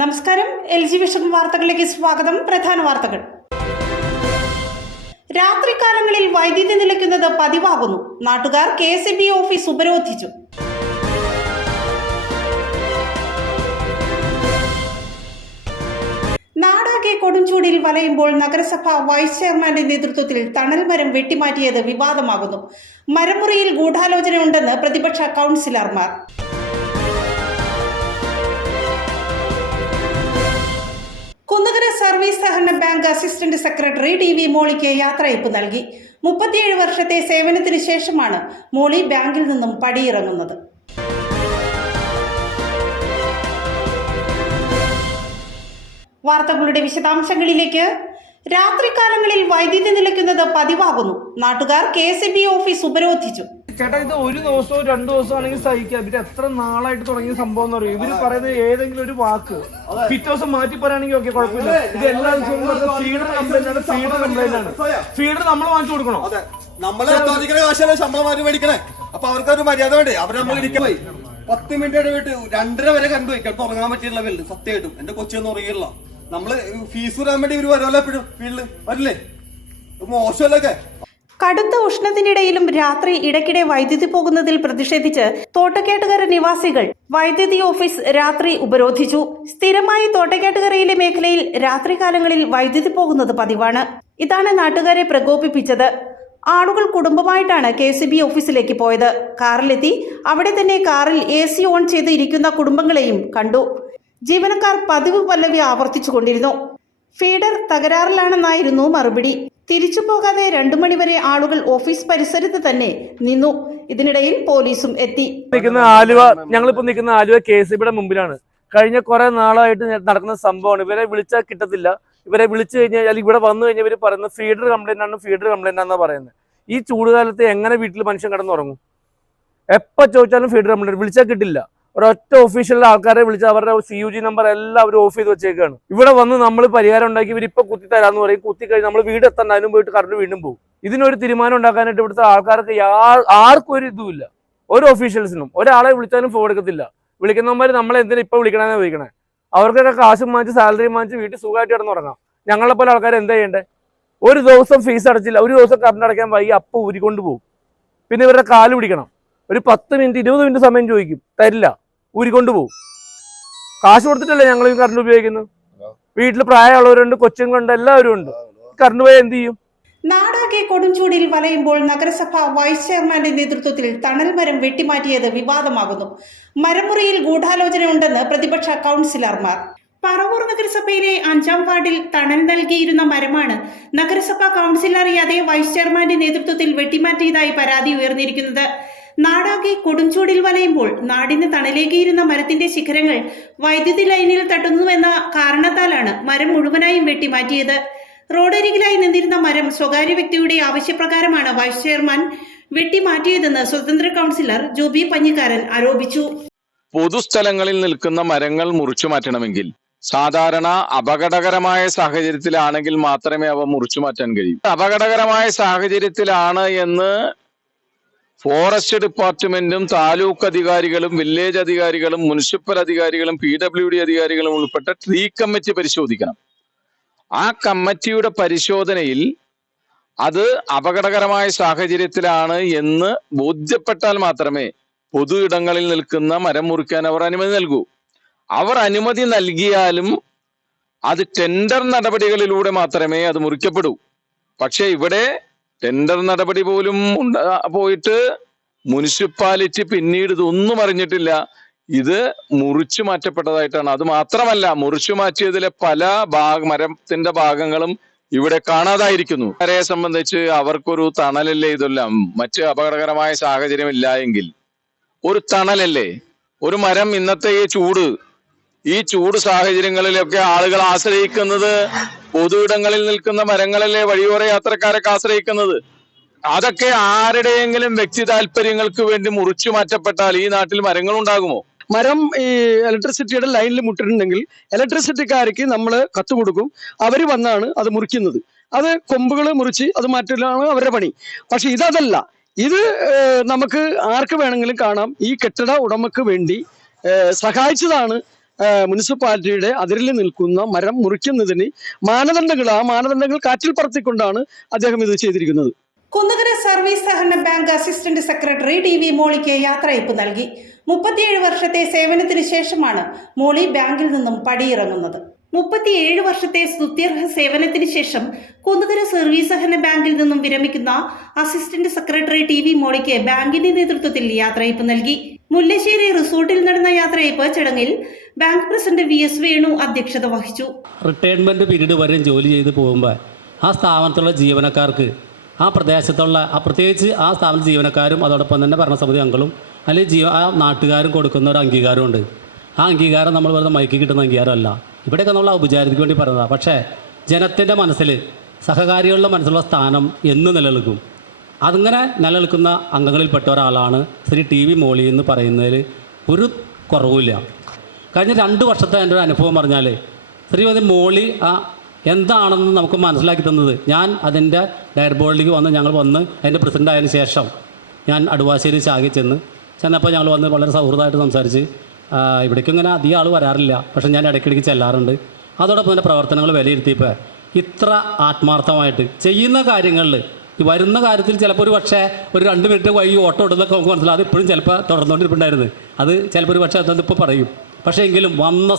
നമസ്കാരം. LG vision വാർത്തകളിലേക്ക് സ്വാഗതം. പ്രധാന വാർത്തകൾ. രാത്രികാലങ്ങളിൽ വൈദ്യുതി നിലയ്ക്കുന്നത് പതിവാകുന്നു. നാട്ടുകാർ KSEB ഓഫീസ് ഉപരോധിച്ചു. നാടാകെ കൊടുംചൂടിൽ വലയുമ്പോൾ നഗരസഭ വൈസ് ചെയർമാന്റെ നേതൃത്വത്തിൽ തണൽ മരം വെട്ടിമാറ്റിയത് വിവാദമാകുന്നു. മരമുറിയിൽ ഗൂഢാലോചനയുണ്ടെന്ന് പ്രതിപക്ഷ കൗൺസിലർമാർ. കുന്നകര സർവീസ് സഹകരണ ബാങ്ക് അസിസ്റ്റന്റ് സെക്രട്ടറി DV മോളിക്ക് യാത്രയയപ്പ് നൽകി. 37 വർഷത്തെ സേവനത്തിന് ശേഷമാണ് മോളി ബാങ്കിൽ നിന്നും പടിയിറങ്ങുന്നത്. വാർത്തകളുടെ വിശദാംശങ്ങളിലേക്ക്. രാത്രികാലങ്ങളിൽ വൈദ്യുതി നിലയ്ക്കുന്നത് പതിവാകുന്നു. നാട്ടുകാർ KSEB ഓഫീസ് ഉപരോധിച്ചു. ചേട്ടാ, ഇത് ഒരു ദിവസമോ 2 ദിവസമോ ആണെങ്കിൽ സഹിക്കാം. ഇവര് എത്ര നാളായിട്ട് തുടങ്ങിയ സംഭവം എന്ന് പറയും. ഇവര് പറയുന്നത് ഏതെങ്കിലും ഒരു വാക്ക് പിറ്റേ ദിവസം മാറ്റി പറയുകയാണെങ്കിൽ ഓക്കെ, കുഴപ്പമില്ല. ഇത് എല്ലാ ദിവസവും ഫീഡർ കംപ്ലൈന്റ് ആണ്. ഫീഡർ നമ്മൾ വാങ്ങിച്ചു കൊടുക്കണോ? ശമ്പളം മാറ്റി മേടിക്കണേ. അപ്പൊ അവർക്കൊരു മര്യാദ വേണ്ടേ? അവർ നമ്മൾ ഇരിക്കാൻ 10 മിനിറ്റ് ഇടവിട്ട് 2:30 വരെ കണ്ടു വയ്ക്കാം. തുടങ്ങാൻ പറ്റിയുള്ള വീട്ടിൽ സത്യമായിട്ടും എന്റെ കൊച്ചൊന്നും ഉറങ്ങില്ല. നമ്മള് ഫീസ് വരാൻ വേണ്ടി ഇവര് വരുമല്ലോ, എപ്പോഴും ഫീൽഡ് വരില്ലേ? മോശമല്ലൊക്കെ. കടുത്ത ഉഷ്ണത്തിനിടയിലും രാത്രി ഇടയ്ക്കിടെ വൈദ്യുതി പോകുന്നതിൽ പ്രതിഷേധിച്ച് തോട്ടക്കേട്ടുകര നിവാസികൾ വൈദ്യുതി ഓഫീസ് രാത്രി ഉപരോധിച്ചു. സ്ഥിരമായി തോട്ടക്കേട്ടുകരയിലെ മേഖലയിൽ രാത്രികാലങ്ങളിൽ വൈദ്യുതി പോകുന്നത് പതിവാണ്. ഇതാണ് നാട്ടുകാരെ പ്രകോപിപ്പിച്ചത്. ആളുകൾ കുടുംബമായിട്ടാണ് KSEB ഓഫീസിലേക്ക് പോയത്. കാറിലെത്തി അവിടെ തന്നെ കാറിൽ AC ഓൺ ചെയ്ത് ഇരിക്കുന്ന കുടുംബങ്ങളെയും കണ്ടു. ജീവനക്കാർ പതിവ് പല്ലവി ആവർത്തിച്ചുകൊണ്ടിരുന്നു. ഫീഡർ തകരാറിലാണെന്നായിരുന്നു മറുപടി. തിരിച്ചു പോകാതെ 2 മണിവരെ ആളുകൾ ഓഫീസ് പരിസരത്ത് തന്നെ നിന്നു. ഇതിനിടയിൽ പോലീസും എത്തി. ഞങ്ങളിപ്പോ നിൽക്കുന്ന ആലുവ KSEBയുടെ മുമ്പിലാണ്. കഴിഞ്ഞ കുറെ നാളായിട്ട് നടക്കുന്ന സംഭവമാണ്. ഇവരെ വിളിച്ചാൽ കിട്ടത്തില്ല. ഇവരെ വിളിച്ചു കഴിഞ്ഞാൽ ഇവിടെ വന്നു കഴിഞ്ഞാൽ ഇവർ പറയുന്നത് ഫീഡർ കംപ്ലൈന്റ് ആണെന്ന് പറയുന്നത്. ഈ ചൂടുകാലത്ത് എങ്ങനെ വീട്ടിൽ മനുഷ്യൻ കിടന്നുറങ്ങും? എപ്പോ ചോദിച്ചാലും ഫീഡർ കംപ്ലൈന്റ്, വിളിച്ചാൽ കിട്ടില്ല. ഒരൊറ്റ ഒഫീഷ്യൽ ആൾക്കാരെ വിളിച്ച് അവരുടെ CUG നമ്പർ എല്ലാം അവർ ഓഫ് ചെയ്ത് വെച്ചേക്കാണ്. ഇവിടെ വന്ന് നമ്മൾ പരിഹാരം ഉണ്ടാക്കി ഇവരിപ്പോ കുത്തി തരാന്ന് പറയും. കുത്തി കഴിഞ്ഞ് നമ്മൾ വീട് എത്തണ്ട, അതിനും പോയിട്ട് കറണ്ട് വീണ്ടും പോകും. ഇതിനൊരു തീരുമാനം ഉണ്ടാക്കാനായിട്ട് ഇവിടുത്തെ ആൾക്കാർക്ക് ആർക്കും ഒരു ഇതുമില്ല. ഒരു ഒഫീഷ്യൽസിനും ഒരാളെ വിളിച്ചാലും ഫോൺ എടുക്കത്തില്ല. വിളിക്കുന്നവന്മാർ നമ്മളെ എന്തിനാ ഇപ്പൊ വിളിക്കണമെന്ന് ചോദിക്കണേ. അവർക്കൊക്കെ കാശും വാങ്ങിച്ച് സാലറി വാങ്ങിച്ച് വീട്ടിൽ സുഖമായിട്ട് കിടന്നുറങ്ങാം. ഞങ്ങളെ പോലെ ആൾക്കാർ എന്താ ചെയ്യണ്ടേ? ഒരു ദിവസം ഫീസ് അടച്ചില്ല, ഒരു ദിവസം കറണ്ട് അടയ്ക്കാൻ വൈകി അപ്പം ഊരിക്കൊണ്ട് പോകും. പിന്നെ ഇവരുടെ കാല് പിടിക്കണം. ഒരു 10 മിനിറ്റ് 20 മിനിറ്റ് സമയം ചോദിക്കും, തരില്ല, ഊരിക്കൊണ്ട് പോകും. കാശ് കൊടുത്തിട്ടല്ലേ ഞങ്ങൾ ഈ കറണ്ട് ഉപയോഗിക്കുന്നത്. വീട്ടിൽ പ്രായമുള്ളവരുണ്ട്, കൊച്ചുങ്ങളുണ്ട്, എല്ലാവരും ഉണ്ട്. കറണ്ട് പോയാൽ എന്ത് ചെയ്യും? നാടാകെ കൊടുംചൂടിൽ വലയുമ്പോൾ നഗരസഭ വൈസ് ചെയർമാന്റെ നേതൃത്വത്തിൽ തണൽ മരം വെട്ടിമാറ്റിയത് വിവാദമാകുന്നു. മരമുറിയിൽ ഗൂഢാലോചനയുണ്ടെന്ന് പ്രതിപക്ഷ കൗൺസിലർമാർ. പറവൂർ നഗരസഭയിലെ 5-ാം വാർഡിൽ തണൽ നൽകിയിരുന്ന മരമാണ് നഗരസഭാ കൗൺസിൽ അറിയാതെ വൈസ് ചെയർമാന്റെ നേതൃത്വത്തിൽ വെട്ടിമാറ്റിയതായി പരാതി ഉയർന്നിരിക്കുന്നത്. നാടാകെ കൊടുംചൂടിൽ വലയുമ്പോൾ നാടിന് തണലേകിയിരുന്ന മരത്തിന്റെ ശിഖരങ്ങൾ വൈദ്യുതി ലൈനിൽ തട്ടുന്നുവെന്ന കാരണത്താലാണ് മരം മുഴുവനായും വെട്ടിമാറ്റിയത്. റോഡരികിലായി നിന്നിരുന്ന മരം സ്വകാര്യ വ്യക്തിയുടെ ആവശ്യപ്രകാരമാണ് വൈസ് ചെയർമാൻ വെട്ടിമാറ്റിയതെന്ന് സ്വതന്ത്ര കൗൺസിലർ ജോബി പഞ്ഞിക്കാരൻ ആരോപിച്ചു. പൊതുസ്ഥലങ്ങളിൽ നിൽക്കുന്ന മരങ്ങൾ മുറിച്ചു മാറ്റണമെങ്കിൽ സാധാരണ അപകടകരമായ സാഹചര്യത്തിലാണെങ്കിൽ മാത്രമേ അവ മുറിച്ചു മാറ്റാൻ കഴിയൂ. അപകടകരമായ സാഹചര്യത്തിലാണ് എന്ന് ഫോറസ്റ്റ് ഡിപ്പാർട്ട്മെന്റും താലൂക്ക് അധികാരികളും വില്ലേജ് അധികാരികളും മുനിസിപ്പൽ അധികാരികളും PWD അധികാരികളും ഉൾപ്പെട്ട ട്രീ കമ്മിറ്റി പരിശോധിക്കണം. ആ കമ്മിറ്റിയുടെ പരിശോധനയിൽ അത് അപകടകരമായ സാഹചര്യത്തിലാണ് എന്ന് ബോധ്യപ്പെട്ടാൽ മാത്രമേ പൊതു ഇടങ്ങളിൽ നിൽക്കുന്ന മരം മുറിക്കാൻ അവർ അനുമതി നൽകൂ. അവർ അനുമതി നൽകിയാലും അത് ടെൻഡർ നടപടികളിലൂടെ മാത്രമേ അത് മുറിക്കപ്പെടൂ. പക്ഷെ ഇവിടെ ടെൻഡർ നടപടി പോലും പോയിട്ട് മുനിസിപ്പാലിറ്റി പിന്നീട് ഇതൊന്നും അറിഞ്ഞിട്ടില്ല. ഇത് മുറിച്ചു മാറ്റപ്പെട്ടതായിട്ടാണ്. അത് മാത്രമല്ല, മുറിച്ചു മാറ്റിയതിലെ പല മരത്തിന്റെ ഭാഗങ്ങളും ഇവിടെ കാണാതായിരിക്കുന്നു. അവരെ സംബന്ധിച്ച് അവർക്കൊരു തണലല്ലേ ഇതെല്ലാം. മറ്റ് അപകടകരമായ സാഹചര്യം ഇല്ല എങ്കിൽ ഒരു തണലല്ലേ ഒരു മരം. ഇന്നത്തെ ഈ ചൂട് സാഹചര്യങ്ങളിലൊക്കെ ആളുകൾ ആശ്രയിക്കുന്നത് പൊതുയിടങ്ങളിൽ നിൽക്കുന്ന മരങ്ങളല്ലേ, വഴിയോര യാത്രക്കാരൊക്കെ ആശ്രയിക്കുന്നത്. അതൊക്കെ ആരുടെയെങ്കിലും വ്യക്തി താല്പര്യങ്ങൾക്ക് വേണ്ടി മുറിച്ചു മാറ്റപ്പെട്ടാൽ ഈ നാട്ടിൽ മരങ്ങൾ ഉണ്ടാകുമോ? മരം ഈ ഇലക്ട്രിസിറ്റിയുടെ ലൈനിൽ മുട്ടിട്ടുണ്ടെങ്കിൽ ഇലക്ട്രിസിറ്റിക്കാർക്ക് നമ്മൾ കത്ത് കൊടുക്കും. അവർ വന്നാണ് അത് മുറിക്കുന്നത്. അത് കൊമ്പുകൾ മുറിച്ച് അത് മാറ്റലാണ് അവരുടെ പണി. പക്ഷെ ഇതല്ല. ഇത് നമുക്ക് ആർക്ക് വേണമെങ്കിലും കാണാം. ഈ കെട്ടിട ഉടമക്ക് വേണ്ടി സഹായിച്ചതാണ് മുനിസിപ്പാലിറ്റിയുടെ അതിരിൽ നിൽക്കുന്ന മരം മുറിക്കുന്നതിന് മാനദണ്ഡങ്ങൾ, ആ മാനദണ്ഡങ്ങൾ കാറ്റിൽ പറത്തിക്കൊണ്ടാണ് അദ്ദേഹം ഇത് ചെയ്തിരിക്കുന്നത്. കുന്നുകര സർവീസ് സഹകരണ bank assistant secretary T V മോളിക്ക് യാത്രയയപ്പ് നൽകി. 37 വർഷത്തെ സേവനത്തിന് ശേഷമാണ് മോളി ബാങ്കിൽ നിന്നും പടിയിറങ്ങുന്നത്. 37 വർഷത്തെ സ്തുത്യർഹ സേവനത്തിന് ശേഷം കുന്നുകര സർവീസ് സഹകരണ ബാങ്കിൽ നിന്നും വിരമിക്കുന്ന അസിസ്റ്റന്റ് സെക്രട്ടറി ടി വി മോളിക്ക് ബാങ്കിന്റെ നേതൃത്വത്തിൽ യാത്രയയപ്പ് നൽകി. മുല്ലശ്ശേരി റിസോർട്ടിൽ നടന്ന യാത്രയയപ്പ് ചടങ്ങിൽ ബാങ്ക് പ്രസിഡന്റ് VS വേണു അധ്യക്ഷത വഹിച്ചു. റിട്ടയർമെന്റ് പീരീഡ് വരെ ജോലി ചെയ്ത് പോകുമ്പോൾ ആ സ്ഥാപനത്തിലുള്ള ജീവനക്കാർക്ക്, ആ പ്രദേശത്തുള്ള പ്രത്യേകിച്ച് ആ സ്ഥാപന ജീവനക്കാരും അതോടൊപ്പം തന്നെ ഭരണസമിതി അംഗങ്ങളും അല്ലെങ്കിൽ ആ നാട്ടുകാരും കൊടുക്കുന്ന ഒരു അംഗീകാരമുണ്ട്. ആ അംഗീകാരം നമ്മൾ വെറുതെ മയക്കി കിട്ടുന്ന അംഗീകാരമല്ല. ഇവിടെയൊക്കെ നമ്മൾ ഔപചാരികതയ്ക്ക് വേണ്ടി പറയുന്നതാണ്. പക്ഷേ ജനത്തിൻ്റെ മനസ്സിൽ, സഹകാരികളുടെ മനസ്സിലുള്ള സ്ഥാനം എന്ന് നിലനിൽക്കും. അങ്ങനെ നിലനിൽക്കുന്ന അംഗങ്ങളിൽപ്പെട്ട ഒരാളാണ് ശ്രീ ടി വി മോളി എന്ന് പറയുന്നതിൽ ഒരു കുറവുമില്ല. കഴിഞ്ഞ 2 വർഷത്തെ എൻ്റെ ഒരു അനുഭവം പറഞ്ഞാൽ ശ്രീമതി മോളി എന്താണെന്ന് നമുക്ക് മനസ്സിലാക്കി തന്നത്, ഞാൻ അതിൻ്റെ ഡയർ ബോർഡിലേക്ക് ഞങ്ങൾ വന്ന് അതിൻ്റെ പ്രസിഡൻ്റ് ആയതിനു ശേഷം ഞാൻ അടുവാശ്ശേരി ശാഖയിൽ ചെന്നപ്പോൾ ഞങ്ങൾ വന്ന് വളരെ സൗഹൃദമായിട്ട് സംസാരിച്ച്, ഇവിടേക്കും ഇങ്ങനെ അധികം ആൾ വരാറില്ല, പക്ഷേ ഞാൻ ഇടയ്ക്കിടയ്ക്ക് ചെല്ലാറുണ്ട്. അതോടൊപ്പം തന്നെ പ്രവർത്തനങ്ങൾ വിലയിരുത്തിയപ്പോൾ ഇത്ര ആത്മാർത്ഥമായിട്ട് ചെയ്യുന്ന കാര്യങ്ങളിൽ, വരുന്ന കാര്യത്തിൽ ചിലപ്പോൾ ഒരു 2 മിനിറ്റ് വൈകി ഓട്ടോ ഇടുന്നൊക്കെ നമുക്ക് മനസ്സിലാവും. അത് ഇപ്പോഴും ചിലപ്പോൾ തുടർന്നുകൊണ്ടിരിപ്പുണ്ടായിരുന്നു. അത് ചിലപ്പോൾ ഒരു പക്ഷേ അതിപ്പോൾ പറയും. പക്ഷേ എങ്കിലും വന്ന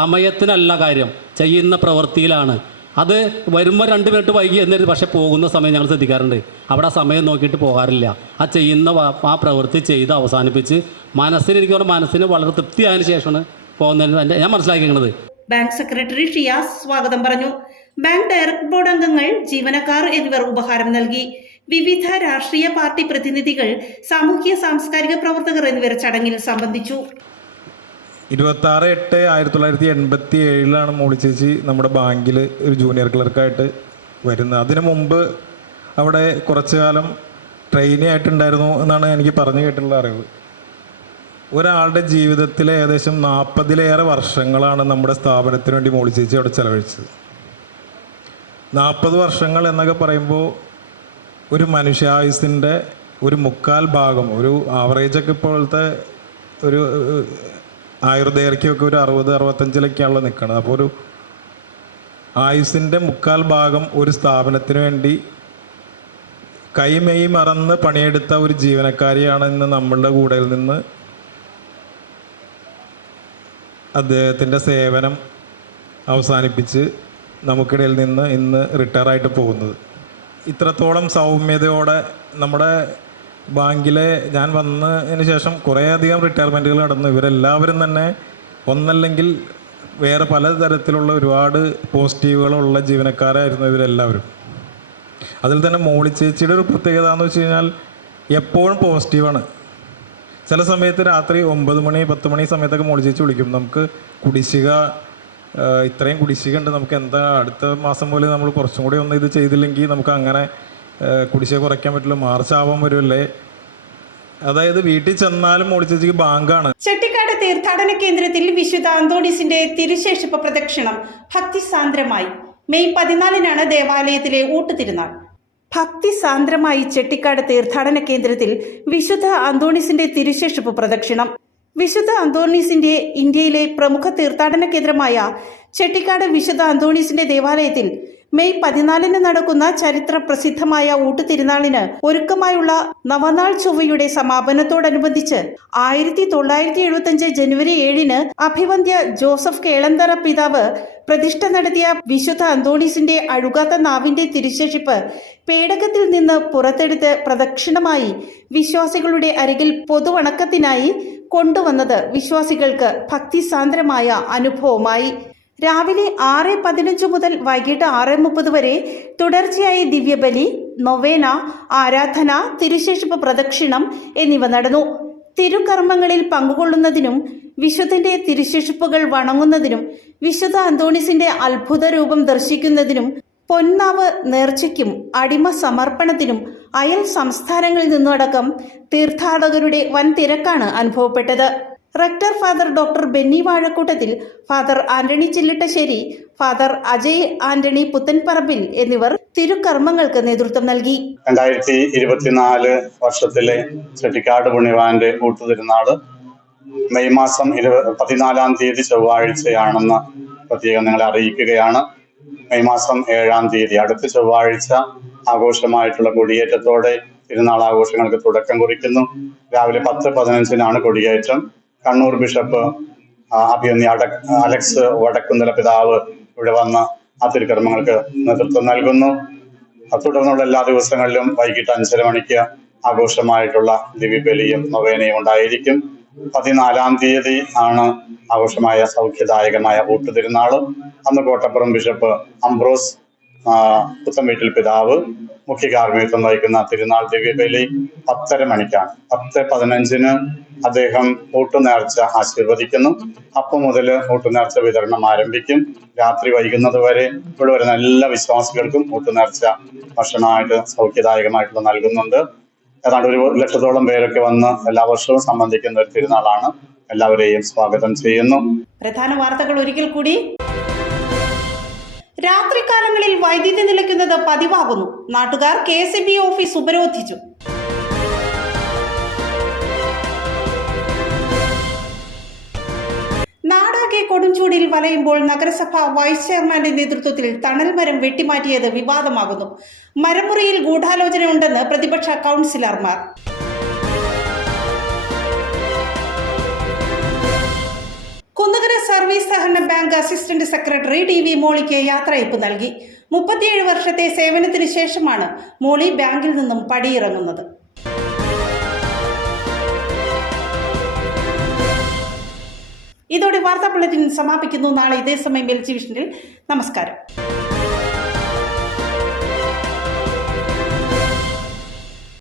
സമയത്തിനല്ല കാര്യം, ചെയ്യുന്ന പ്രവൃത്തിയിലാണ്. അത് വരുമ്പോൾ 2 മിനിറ്റ് വൈകി എന്നിട്ട് പക്ഷേ പോകുന്ന സമയം ഞങ്ങൾ ശ്രദ്ധിക്കാറുണ്ട്. അവിടെ ആ സമയം നോക്കിയിട്ട് പോകാറില്ല. ആ ചെയ്യുന്ന ആ പ്രവൃത്തി ചെയ്ത് അവസാനിപ്പിച്ച് മനസ്സിന് വളരെ തൃപ്തിയായതിനു ശേഷമാണ് പോകുന്നതിന് ഞാൻ മനസ്സിലാക്കിയത്. ബാങ്ക് സെക്രട്ടറി ഷിയാസ് സ്വാഗതം പറഞ്ഞു. ബാങ്ക് ഡയറക്ടർ ബോർഡ് അംഗങ്ങൾ, ജീവനക്കാർ എന്നിവർ ഉപഹാരം നൽകി. വിവിധ രാഷ്ട്രീയ പാർട്ടി പ്രതിനിധികൾ, സാമൂഹ്യ സാംസ്കാരിക പ്രവർത്തകർ എന്നിവർ ചടങ്ങിൽ സംബന്ധിച്ചു. 26/8/1987 മോളി ചേച്ചി നമ്മുടെ ബാങ്കിൽ ഒരു ജൂനിയർ ക്ലർക്കായിട്ട് വരുന്നത്. അതിനു മുമ്പ് അവിടെ കുറച്ചു കാലം ട്രെയിനി ആയിട്ടുണ്ടായിരുന്നു എന്നാണ് എനിക്ക് പറഞ്ഞു കേട്ടിട്ടുള്ള അറിവ്. ഒരാളുടെ ജീവിതത്തിലെ ഏകദേശം 40-ലേറെ വർഷങ്ങളാണ് നമ്മുടെ സ്ഥാപനത്തിന് വേണ്ടി മോളി ചേച്ചി അവിടെ ചെലവഴിച്ചത്. 40 വർഷങ്ങൾ എന്നൊക്കെ പറയുമ്പോൾ ഒരു മനുഷ്യായുസിൻ്റെ ഒരു 1/4 ഭാഗം, ഒരു ആവറേജൊക്കെ ഇപ്പോഴത്തെ ഒരു ആയുർദൈർഘ്യമൊക്കെ ഒരു 60-65 നിൽക്കുന്നത്. അപ്പോൾ ഒരു ആയുസിൻ്റെ 1/4 ഭാഗം ഒരു സ്ഥാപനത്തിന് വേണ്ടി കൈമെയ് മറന്ന് പണിയെടുത്ത ഒരു ജീവനക്കാരിയാണ് ഇന്ന് നമ്മളുടെ കൂടെയിൽ നിന്ന് അദ്ദേഹത്തിൻ്റെ സേവനം അവസാനിപ്പിച്ച് നമുക്കിടയിൽ നിന്ന് ഇന്ന് റിട്ടയറായിട്ട് പോകുന്നത്. ഇത്രത്തോളം സൗമ്യതയോടെ നമ്മുടെ ബാങ്കിലെ ഞാൻ വന്നതിന് ശേഷം കുറേയധികം റിട്ടയർമെൻറ്റുകൾ നടന്നു. ഇവരെല്ലാവരും തന്നെ ഒന്നല്ലെങ്കിൽ വേറെ പലതരത്തിലുള്ള ഒരുപാട് പോസിറ്റീവുകളുള്ള ജീവനക്കാരായിരുന്നു ഇവരെല്ലാവരും. അതിൽ തന്നെ മോളി ചേച്ചിയുടെ ഒരു പ്രത്യേകത എന്ന് വെച്ച് കഴിഞ്ഞാൽ എപ്പോഴും പോസിറ്റീവാണ്. ചില സമയത്ത് രാത്രി 9 മണി 10 മണി സമയത്തൊക്കെ മോളി ചേച്ചി വിളിക്കും, നമുക്ക് കുടിശ്ശിക ഇത്രയും കുടിശ്ശിക ഉണ്ട്, നമുക്ക് എന്താ അടുത്ത മാസം പോലെ നമ്മൾ കുറച്ചും കൂടി ഒന്ന് ഇത് ചെയ്തില്ലെങ്കിൽ നമുക്ക് അങ്ങനെ കുടിശ്ശിക കുറയ്ക്കാൻ പറ്റില്ല, മാർച്ച് ആവാൻ വരുമല്ലേ. അതായത് വീട്ടിൽ ചെന്നാലും മോളി ചേച്ചിക്ക് ബാങ്കാണ്. ചെട്ടിക്കാട് തീർത്ഥാടന കേന്ദ്രത്തിൽ വിശുദ്ധ അന്തോണീസിന്റെ തിരുശേഷിപ്പ് പ്രദക്ഷിണം ഭക്തിസാന്ദ്രമായി. മെയ് 14-നാണ് ദേവാലയത്തിലെ ഊട്ടുതിരുനാൾ. ഭക്തിസാന്ദ്രമായി ചെട്ടിക്കാട് തീർത്ഥാടന കേന്ദ്രത്തിൽ വിശുദ്ധ അന്തോണീസിന്റെ തിരുശേഷിപ്പ് പ്രദക്ഷിണം. വിശുദ്ധ അന്തോണീസിന്റെ ഇന്ത്യയിലെ പ്രമുഖ തീർത്ഥാടന കേന്ദ്രമായ ചെട്ടിക്കാട് വിശുദ്ധ അന്തോണീസിന്റെ ദേവാലയത്തിൽ മെയ് 14-ന് നടക്കുന്ന ചരിത്ര പ്രസിദ്ധമായ ഊട്ടുതിരുനാളിന് ഒരുക്കമായുള്ള നവനാൾ ചൊവ്വയുടെ സമാപനത്തോടനുബന്ധിച്ച് 1975 ജനുവരി 7-ന് അഭിവന്ദ്യ ജോസഫ് കേളന്തറ പിതാവ് പ്രതിഷ്ഠ നടത്തിയ വിശുദ്ധ അന്തോണീസിന്റെ അഴുകാത്ത നാവിന്റെ തിരുശേഷിപ്പ് പേടകത്തിൽ നിന്ന് പുറത്തെടുത്ത് പ്രദക്ഷിണമായി വിശ്വാസികളുടെ അരികിൽ പൊതുവണക്കത്തിനായി കൊണ്ടുവന്നത് വിശ്വാസികൾക്ക് ഭക്തിസാന്ദ്രമായ അനുഭവമായി. രാവിലെ 6:15 മുതൽ വൈകിട്ട് 6:30 വരെ തുടർച്ചയായി ദിവ്യബലി, നൊവേന, ആരാധന, തിരുശേഷിപ്പ് പ്രദക്ഷിണം എന്നിവ നടന്നു. തിരുകർമ്മങ്ങളിൽ പങ്കുകൊള്ളുന്നതിനും വിശുദ്ധന്റെ തിരുശേഷിപ്പുകൾ വണങ്ങുന്നതിനും വിശുദ്ധ അന്തോണീസിന്റെ അത്ഭുത രൂപം ദർശിക്കുന്നതിനും പൊന്നാവ് നേർച്ചയ്ക്കും അടിമ സമർപ്പണത്തിനും അയൽ സംസ്ഥാനങ്ങളിൽ നിന്നടക്കം തീർത്ഥാടകരുടെ വൻ തിരക്കാണ് അനുഭവപ്പെട്ടത്. Rector father doctor Benny Vazhakoottathil, father Antony Chillittassery, father Ajay Antony Puthenparambil എന്നിവർ തിരുക്കർമ്മങ്ങൾക്ക് നേതൃത്വം നൽകി. 2024 വർഷത്തിലെ ചെട്ടിക്കാട് പുണ്യവാന്റെ ഊട്ടുതിരുനാള് മെയ് മാസം 14-ാം തീയതി ചൊവ്വാഴ്ചയാണെന്ന് പ്രത്യേകം നിങ്ങളെ അറിയിക്കുകയാണ്. മെയ് മാസം 7-ാം തീയതി അടുത്ത ചൊവ്വാഴ്ച ആഘോഷമായിട്ടുള്ള കൊടിയേറ്റത്തോടെ തിരുനാൾ ആഘോഷങ്ങൾക്ക് തുടക്കം കുറിക്കുന്നു. രാവിലെ 10:15-നാണ് കൊടിയേറ്റം. കണ്ണൂർ ബിഷപ്പ് അഭിമന്യ അലക്സ് വടക്കുന്തല പിതാവ് ഇവിടെ വന്ന് ആ തിരുക്കർമ്മങ്ങൾക്ക് നേതൃത്വം നൽകുന്നു. തുടർന്നുള്ള എല്ലാ ദിവസങ്ങളിലും വൈകിട്ട് 5:30 മണിക്ക് ആഘോഷമായിട്ടുള്ള ദിവ്യബലിയും നൊവേനയും ഉണ്ടായിരിക്കും. 14-ാം തീയതി ആണ് ആഘോഷമായ സൗഖ്യദായകമായ ഊട്ടുതിരുനാള്. അന്ന് കോട്ടപ്പുറം ബിഷപ്പ് അംബ്രോസ് പുത്തൻവീട്ടിൽ പിതാവ് മുഖ്യ കാർമ്മികത്വം വഹിക്കുന്ന തിരുനാൾ ദിവ്യബലി 10:30 മണിക്കാണ്. 10:15-ന് അദ്ദേഹം ഊട്ടുനേർച്ച ആശീർവദിക്കുന്നു. അപ്പം മുതൽ ഊട്ടുനേർച്ച വിതരണം ആരംഭിക്കും. രാത്രി വൈകുന്നത് വരെ ഇവിടെ വരുന്ന എല്ലാ വിശ്വാസികൾക്കും ഊട്ടുനേർച്ച ഭക്ഷണമായിട്ട് സൗഖ്യദായകമായിട്ടുള്ള നൽകുന്നുണ്ട്. ഏതാണ്ട് 1 ലക്ഷത്തോളം പേരൊക്കെ വന്ന് എല്ലാ വർഷവും സംബന്ധിക്കുന്ന ഒരു തിരുനാളാണ്. എല്ലാവരെയും സ്വാഗതം ചെയ്യുന്നു. പ്രധാന വാർത്തകൾ ഒരിക്കൽ കൂടി. രാത്രികാലങ്ങളിൽ വൈദ്യുതി നിലയ്ക്കുന്നത് പതിവാകുന്നു. നാട്ടുകാർ KSB ഓഫീസ് ഉപരോധിച്ചു. നാടാകെ കൊടുംചൂടിൽ വലയുമ്പോൾ നഗരസഭ വൈസ് ചെയർമാന്റെ നേതൃത്വത്തിൽ തണൽ മരം വെട്ടിമാറ്റിയത് വിവാദമാകുന്നു. മരമുറിയിൽ ഗൂഢാലോചനയുണ്ടെന്ന് പ്രതിപക്ഷ കൗൺസിലർമാർ. കുന്നകര സർവീസ് സഹകരണ ബാങ്ക് അസിസ്റ്റന്റ് സെക്രട്ടറി DV മോളിക്ക് യാത്രയയപ്പ് നൽകി. 37 വർഷത്തെ സേവനത്തിന് ശേഷമാണ് മോളി ബാങ്കിൽ നിന്നും പടിയിറങ്ങുന്നത്. ഇതോടെ വാർത്താ ബുള്ളറ്റിൻ സമാപിക്കുന്നു. നാളെ ഇതേ സമയം വെൽച്ചി വിഷനിൽ. നമസ്കാരം.